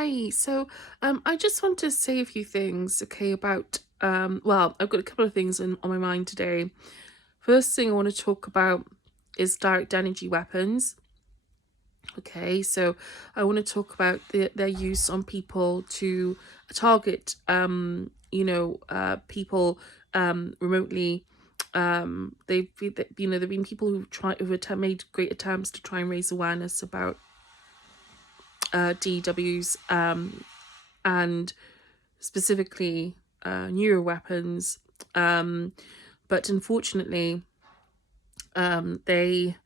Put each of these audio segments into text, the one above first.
Hi. I just want to say a few things, okay, about well, I've got a couple of things on my mind today. First thing I want to talk about is direct energy weapons. Okay, so I want to talk about their use on people to target people remotely. There've been people made great attempts to try and raise awareness about DWs, and specifically neuro weapons. But unfortunately, they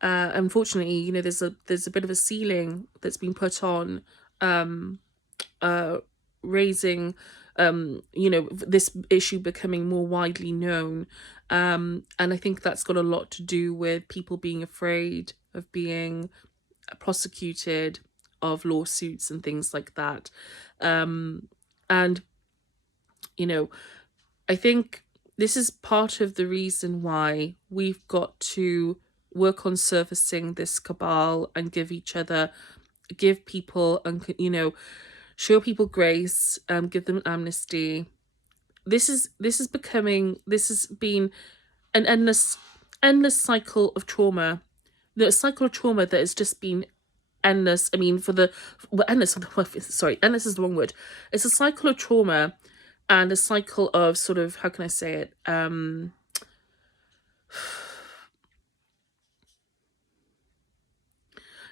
unfortunately, there's a bit of a ceiling that's been put on uh, raising this issue becoming more widely known. And I think that's got a lot to do with people being afraid of being prosecuted, of lawsuits and things like that. And you know I think this is part of the reason why we've got to work on surfacing this cabal and give people, and show people grace, give them amnesty. This has been an endless cycle of trauma. The cycle of trauma that has just been endless. I mean, endless is the wrong word. It's a cycle of trauma and a cycle of sort of, how can I say it?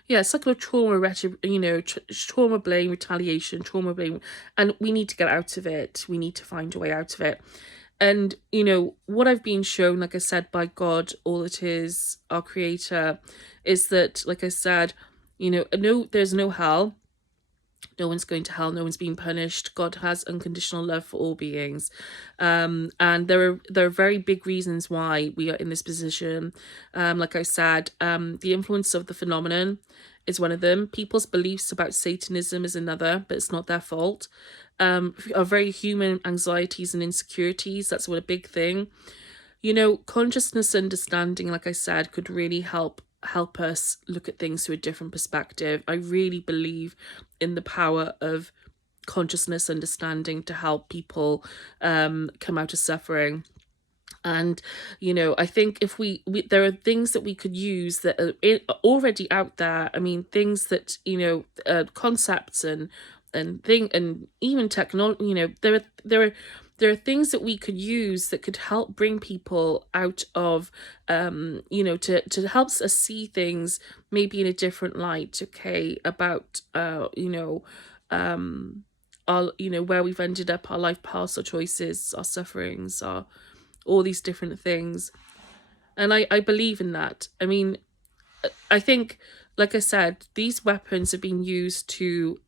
Yeah, cycle of trauma, trauma blame, retaliation, trauma blame, and we need to get out of it. We need to find a way out of it. And what I've been shown, like I said, by God, all it is, our Creator, is that, like I said, no, there's no hell. No one's going to hell. No one's being punished. God has unconditional love for all beings, and there are very big reasons why we are in this position. Like I said, the influence of the phenomenon is one of them. People's beliefs about Satanism is another, but it's not their fault. Our very human anxieties and insecurities, that's what a big thing. Consciousness understanding, like I said, could really help us look at things through a different perspective. I really believe in the power of consciousness understanding to help people come out of suffering. And I think if there are things that we could use that are already out there. I mean, things that concepts and even technology. There are things that we could use that could help bring people out of to help us see things maybe in a different light, okay, about our where we've ended up, our life paths, our choices, our sufferings, our all these different things. And I believe in that. I mean, I think, like I said, these weapons have been used to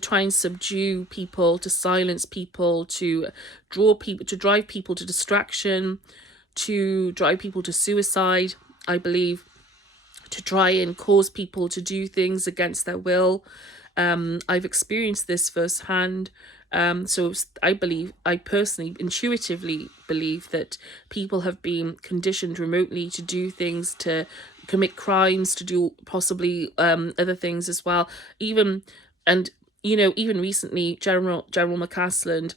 try and subdue people, to silence people, to drive people to distraction, to drive people to suicide, I believe, to try and cause people to do things against their will. I've experienced this firsthand. So I personally, intuitively believe that people have been conditioned remotely to do things, to commit crimes, to do possibly other things as well. Even recently, General McCasland,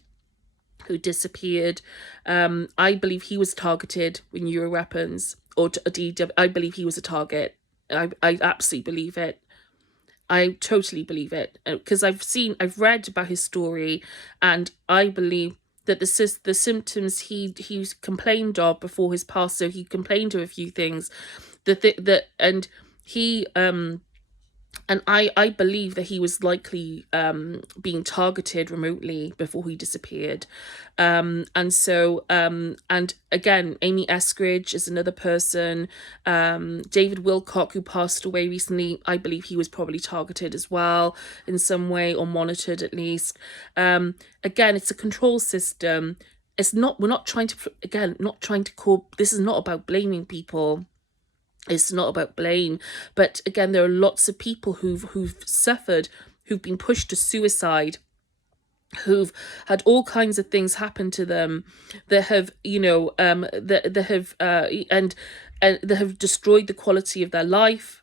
who disappeared, I believe he was targeted with neuro weapons, or a DW. I believe he was a target. I absolutely believe it. I totally believe it, because I've read about his story, and I believe that the symptoms he complained of before his past. So he complained of a few things, and he and I believe that he was likely being targeted remotely before he disappeared. And again, Amy Eskridge is another person. David Wilcock, who passed away recently, I believe he was probably targeted as well in some way, or monitored at least. Again, it's a control system. We're not trying to call, this is not about blaming people. It's not about blame, but again, there are lots of people who've suffered, who've been pushed to suicide, who've had all kinds of things happen to them, that have that have and that have destroyed the quality of their life.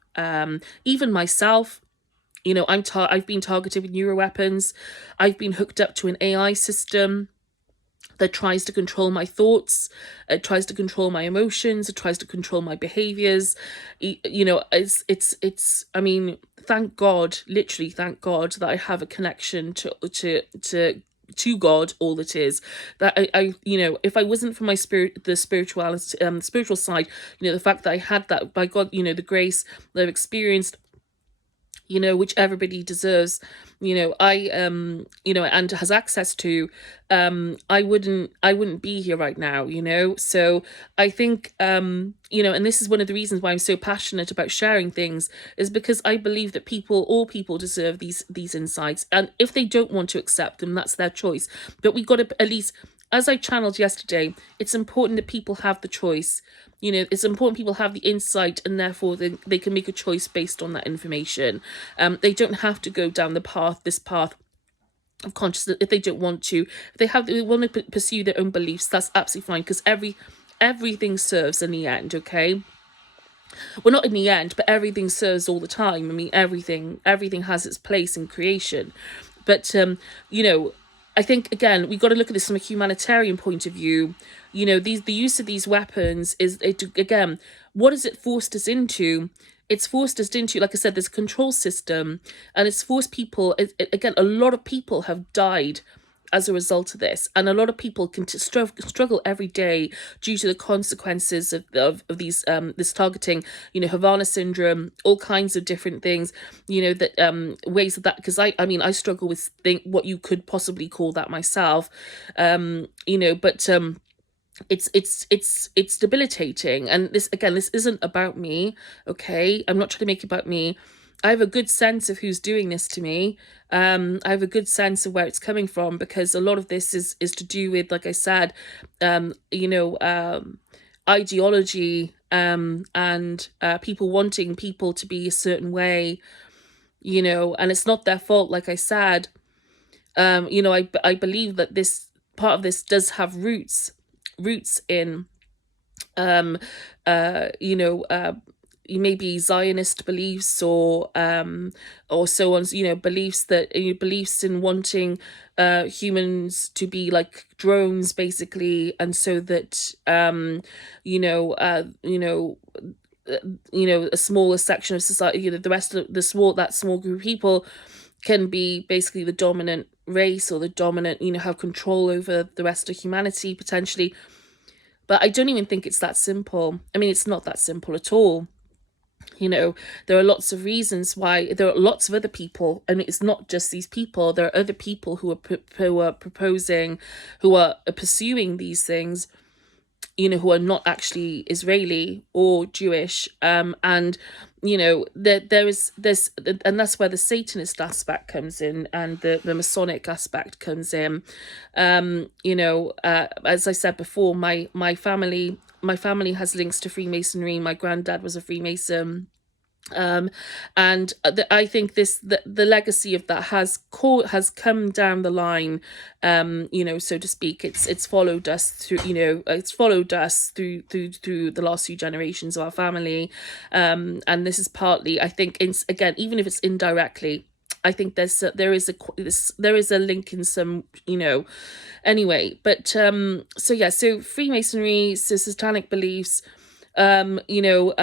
Even myself, You know, I've been targeted with neuroweapons. I've been hooked up to an AI system that tries to control my thoughts, it tries to control my emotions, it tries to control my behaviors. You know, I mean, thank God, literally thank God that I have a connection to God, all that is. That I you know, if I wasn't for my the spirituality, spiritual side, you know, the fact that I had that, by God, you know, the grace that I've experienced, you know, which everybody deserves, you know, you know, and has access to, I wouldn't be here right now, you know. So I think, you know, and this is one of the reasons why I'm so passionate about sharing things, is because I believe that all people deserve these insights, and if they don't want to accept them, that's their choice. But we got to at least, as I channeled yesterday, it's important that people have the choice. You know, it's important people have the insight, and therefore they can make a choice based on that information. They don't have to go down this path of consciousness if they don't want to. If they want to pursue their own beliefs, that's absolutely fine, because everything serves in the end, okay? Well, not in the end, but everything serves all the time. I mean, everything has its place in creation. But you know, I think, again, we got to look at this from a humanitarian point of view. You know, the use of these weapons is, again, what has it forced us into? It's forced us into, like I said, this control system, and it's forced people. Again, a lot of people have died as a result of this, and a lot of people can struggle every day due to the consequences of these this targeting, you know, Havana syndrome, all kinds of different things, you know, that ways of that, because I mean, I struggle with what you could possibly call that myself, you know, but it's debilitating. And this, again, this isn't about me, okay? I'm not trying to make it about me. I have a good sense of who's doing this to me. I have a good sense of where it's coming from, because a lot of this is to do with, like I said, you know, ideology, and people wanting people to be a certain way, you know, and it's not their fault. Like I said, you know, I believe that this part of this does have roots in, you know, maybe Zionist beliefs, or so on, you know, beliefs in wanting humans to be like drones, basically, and so that you know, a smaller section of society, you know, the rest of that small group of people can be basically the dominant race, or the dominant, you know, have control over the rest of humanity potentially. But I don't even think it's that simple. I mean, it's not that simple at all. You know, there are lots of reasons why. There are lots of other people, and it's not just these people. There are other people who are proposing, who are pursuing these things, you know, who are not actually Israeli or Jewish, and you know, there's and that's where the Satanist aspect comes in, and the Masonic aspect comes in. You know, as I said before, my family has links to Freemasonry. My granddad was a Freemason. And I think the legacy of that has come down the line, you know, so to speak. It's followed us through, you know, it's followed us through the last few generations of our family, and this is partly, I think, again, even if it's indirectly, I think there is a link in some, you know, anyway. But so yeah, so Freemasonry, so satanic beliefs, you know,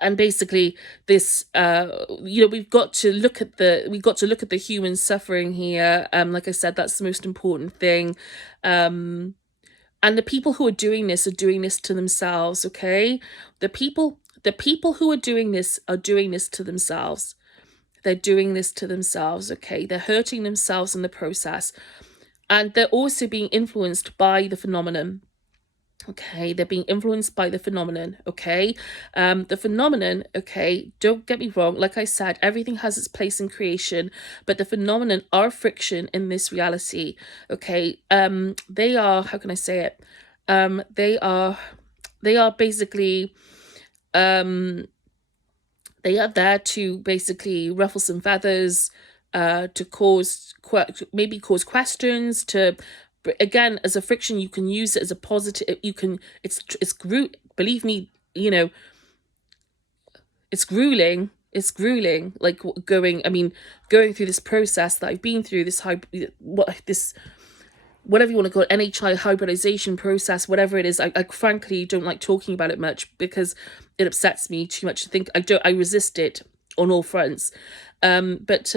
and basically this, you know, we've got to look at the human suffering here. Like I said, that's the most important thing. And the people who are doing this to themselves, okay? The people who are doing this to themselves. They're doing this to themselves, okay? They're hurting themselves in the process, and they're also being influenced by the phenomenon. Okay, they're being influenced by the phenomenon, okay? The phenomenon, okay, don't get me wrong, like I said, everything has its place in creation, but the phenomenon are friction in this reality, okay? They are, how can I say it? They are basically, they are there to basically ruffle some feathers, to maybe cause questions, to, again, as a friction. You can use it as a positive. You can, believe me, you know, it's grueling. It's grueling, like going through this process that I've been through, this whatever you want to call it, NHI hybridization process, whatever it is. I frankly don't like talking about it much because it upsets me too much. I resist it on all fronts. But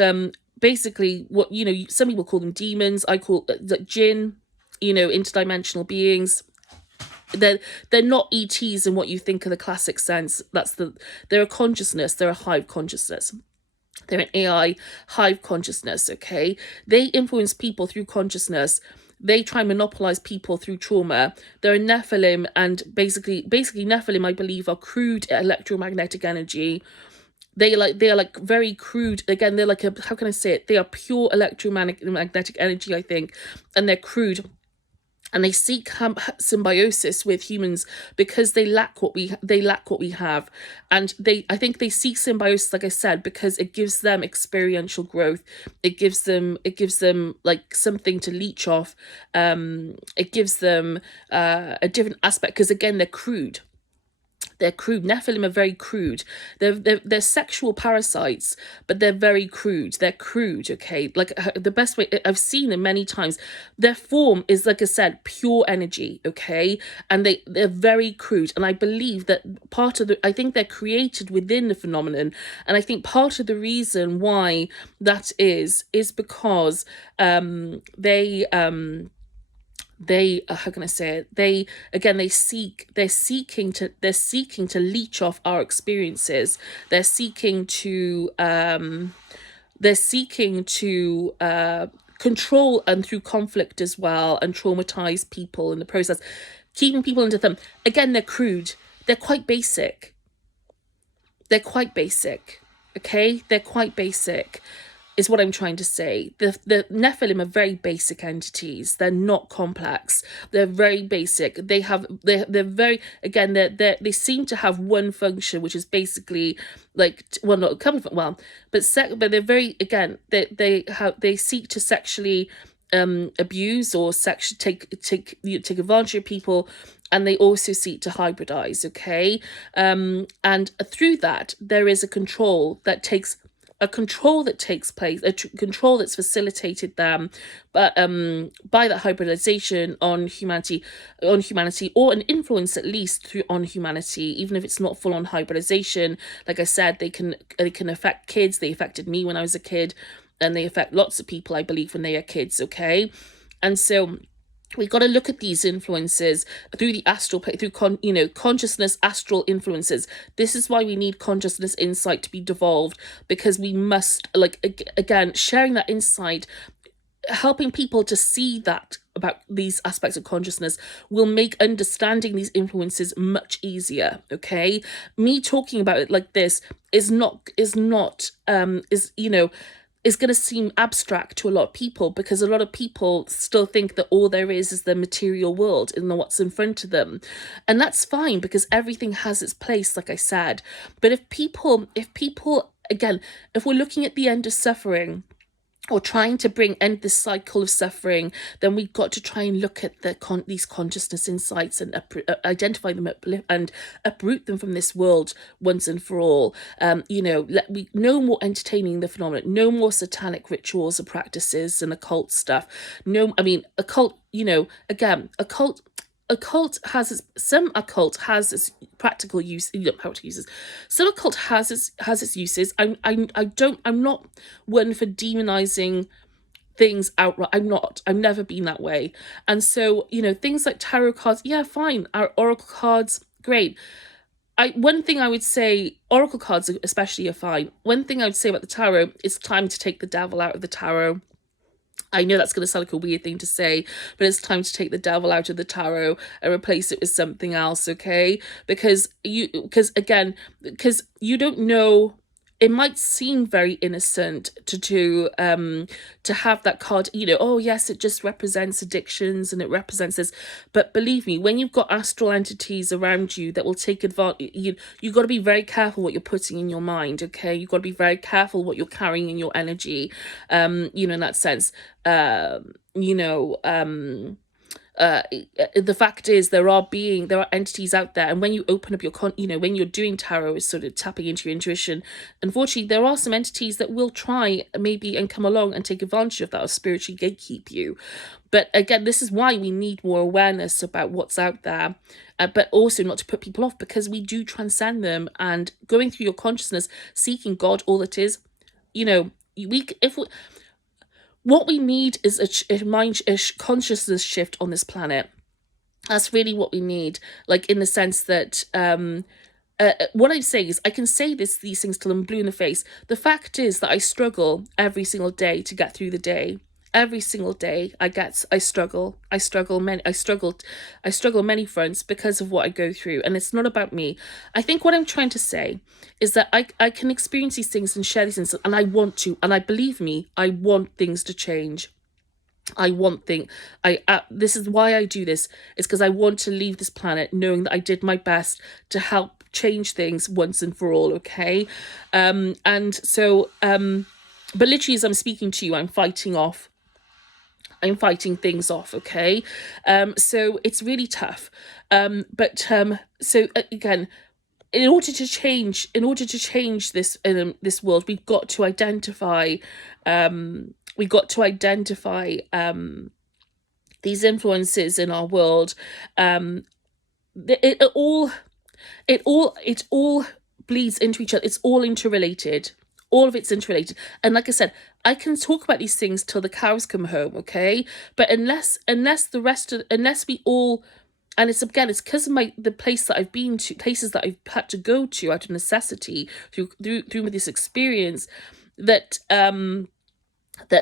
basically, what, some people call them demons. I call the jinn, interdimensional beings. They're not ETs in what you think of the classic sense. They're a consciousness. They're a hive consciousness. They're an AI hive consciousness. Okay, they influence people through consciousness. They try and monopolize people through trauma. They're a Nephilim, and basically Nephilim, I believe, are crude electromagnetic energy. They are like very crude. Again, they're like how can I say it? They are pure electromagnetic energy, I think, and they're crude. And they seek symbiosis with humans because they lack what we have, and I think they seek symbiosis, like I said, because it gives them experiential growth. It gives them like something to leech off. It gives them a different aspect, because again, they're crude. They're crude. Nephilim are very crude. They're sexual parasites, but they're very crude. They're crude, okay? Like the best way, I've seen them many times. Their form is, like I said, pure energy, okay? And they're very crude. And I believe that I think they're created within the phenomenon. And I think part of the reason why that is because they how can I say it? They're seeking to leech off our experiences. They're seeking to control, and through conflict as well, and traumatize people in the process, keeping people under them. Again, they're crude. They're quite basic. Okay, they're quite basic, is what I'm trying to say. The Nephilim are very basic entities. They're not complex. They're very basic. They're very, again, they seem to have one function, which is basically like, well, not coming from, well, but they're very, again, they seek to sexually abuse or take advantage of people. And they also seek to hybridize, okay? And through that, there is a control that takes place, a control that's facilitated them, but by that hybridization on humanity, or an influence at least on humanity, even if it's not full on hybridization. Like I said, they can affect kids. They affected me when I was a kid, and they affect lots of people, I believe, when they are kids. Okay, and so we got to look at these influences through the astral, consciousness, astral influences. This is why we need consciousness insight to be devolved, because we must, again, sharing that insight, helping people to see that about these aspects of consciousness will make understanding these influences much easier. Okay, me talking about it like this is going to seem abstract to a lot of people, because a lot of people still think that all there is the material world and what's in front of them. And that's fine, because everything has its place, like I said. But if people, again, if we're looking at the end of suffering, or trying to end this cycle of suffering, then we've got to try and look at these consciousness insights and identify them and uproot them from this world once and for all. No more entertaining the phenomenon, no more satanic rituals and practices and occult stuff. Some occult has its practical use. You don't know how to use this. Some occult has its uses. I'm not one for demonizing things outright. I've never been that way. And so, things like tarot cards, yeah, fine. Our oracle cards, great. One thing I would say, oracle cards especially are fine. One thing I would say about the tarot, it's time to take the devil out of the tarot. I know that's going to sound like a weird thing to say, but it's time to take the devil out of the tarot and replace it with something else, okay? Because you don't know. It might seem very innocent to have that card, oh yes, it just represents addictions and it represents this. But believe me, when you've got astral entities around you that will take advantage, you got to be very careful what you're putting in your mind, okay? You've got to be very careful what you're carrying in your energy, in that sense. the fact is there are entities out there, and when you open up your when you're doing tarot, is sort of tapping into your intuition. Unfortunately, there are some entities that will try maybe and come along and take advantage of that, or spiritually gatekeep you. But again, this is why we need more awareness about what's out there, but also not to put people off, because we do transcend them. And going through your consciousness, seeking God, all it is, what we need is a consciousness shift on this planet. That's really what we need. Like, in the sense that what I say is, I can say these things till I'm blue in the face. The fact is that I struggle every single day to get through the day. Every single day I struggle many fronts because of what I go through, and it's not about me. I think what I'm trying to say is that I can experience these things and share these things, and I want to, and I believe me, I want things to change. This is why I do this. It's because I want to leave this planet knowing that I did my best to help change things once and for all. Okay. And so but literally, as I'm speaking to you, I'm fighting things off. Okay. So it's really tough. So again, in order to change this this world, we've got to identify these influences in our world. It all bleeds into each other. It's all interrelated. All of it's interrelated. And like I said, I can talk about these things till the cows come home, okay? But unless we all, and it's because of the place that I've been to, places that I've had to go to out of necessity through this experience, that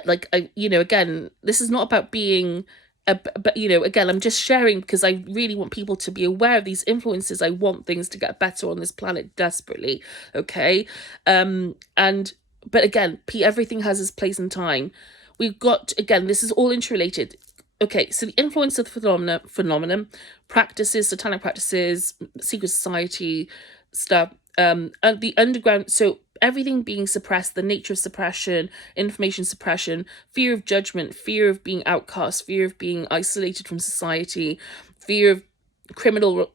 like, again, this is not about being but again, I'm just sharing because I really want people to be aware of these influences. I want things to get better on this planet desperately. Okay. But again, everything has its place and time. We've got, again, this is all interrelated. Okay, so the influence of the phenomenon, practices, satanic practices, secret society stuff, and the underground. So everything being suppressed, the nature of suppression, information suppression, fear of judgment, fear of being outcast, fear of being isolated from society, fear of criminal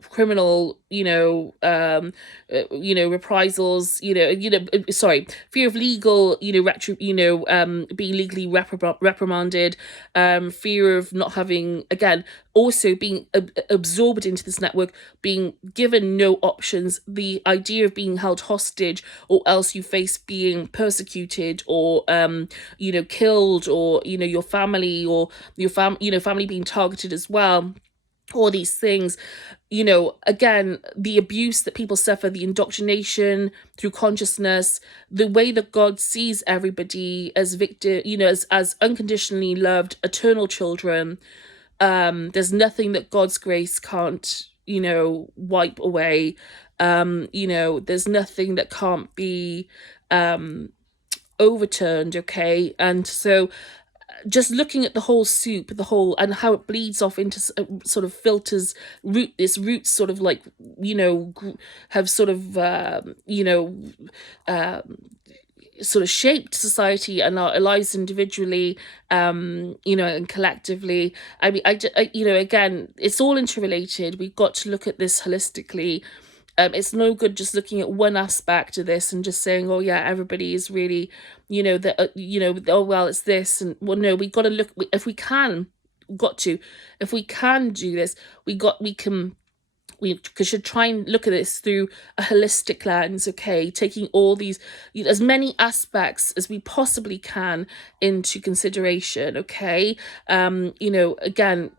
reprisals, fear of legal, being legally reprimanded, fear of not having, again, also being absorbed into this network, being given no options, the idea of being held hostage, or else you face being persecuted, or killed, or your family, or your family being targeted as well. All these things, again, the abuse that people suffer, the indoctrination through consciousness, the way that God sees everybody as victim, as unconditionally loved, eternal children. There's nothing that God's grace can't, wipe away. There's nothing that can't be overturned. Okay. And so, just looking at the whole soup, and how it bleeds off into sort of filters, roots sort of like, have sort of, sort of shaped society and our lives individually, and collectively. I mean, again, it's all interrelated. We've got to look at this holistically. It's no good just looking at one aspect of this and just saying, oh yeah, everybody is really, oh well, it's this, and well, no, we got to look. If we can do this, we should try and look at this through a holistic lens. Okay, taking all these, as many aspects as we possibly can into consideration. Okay, again,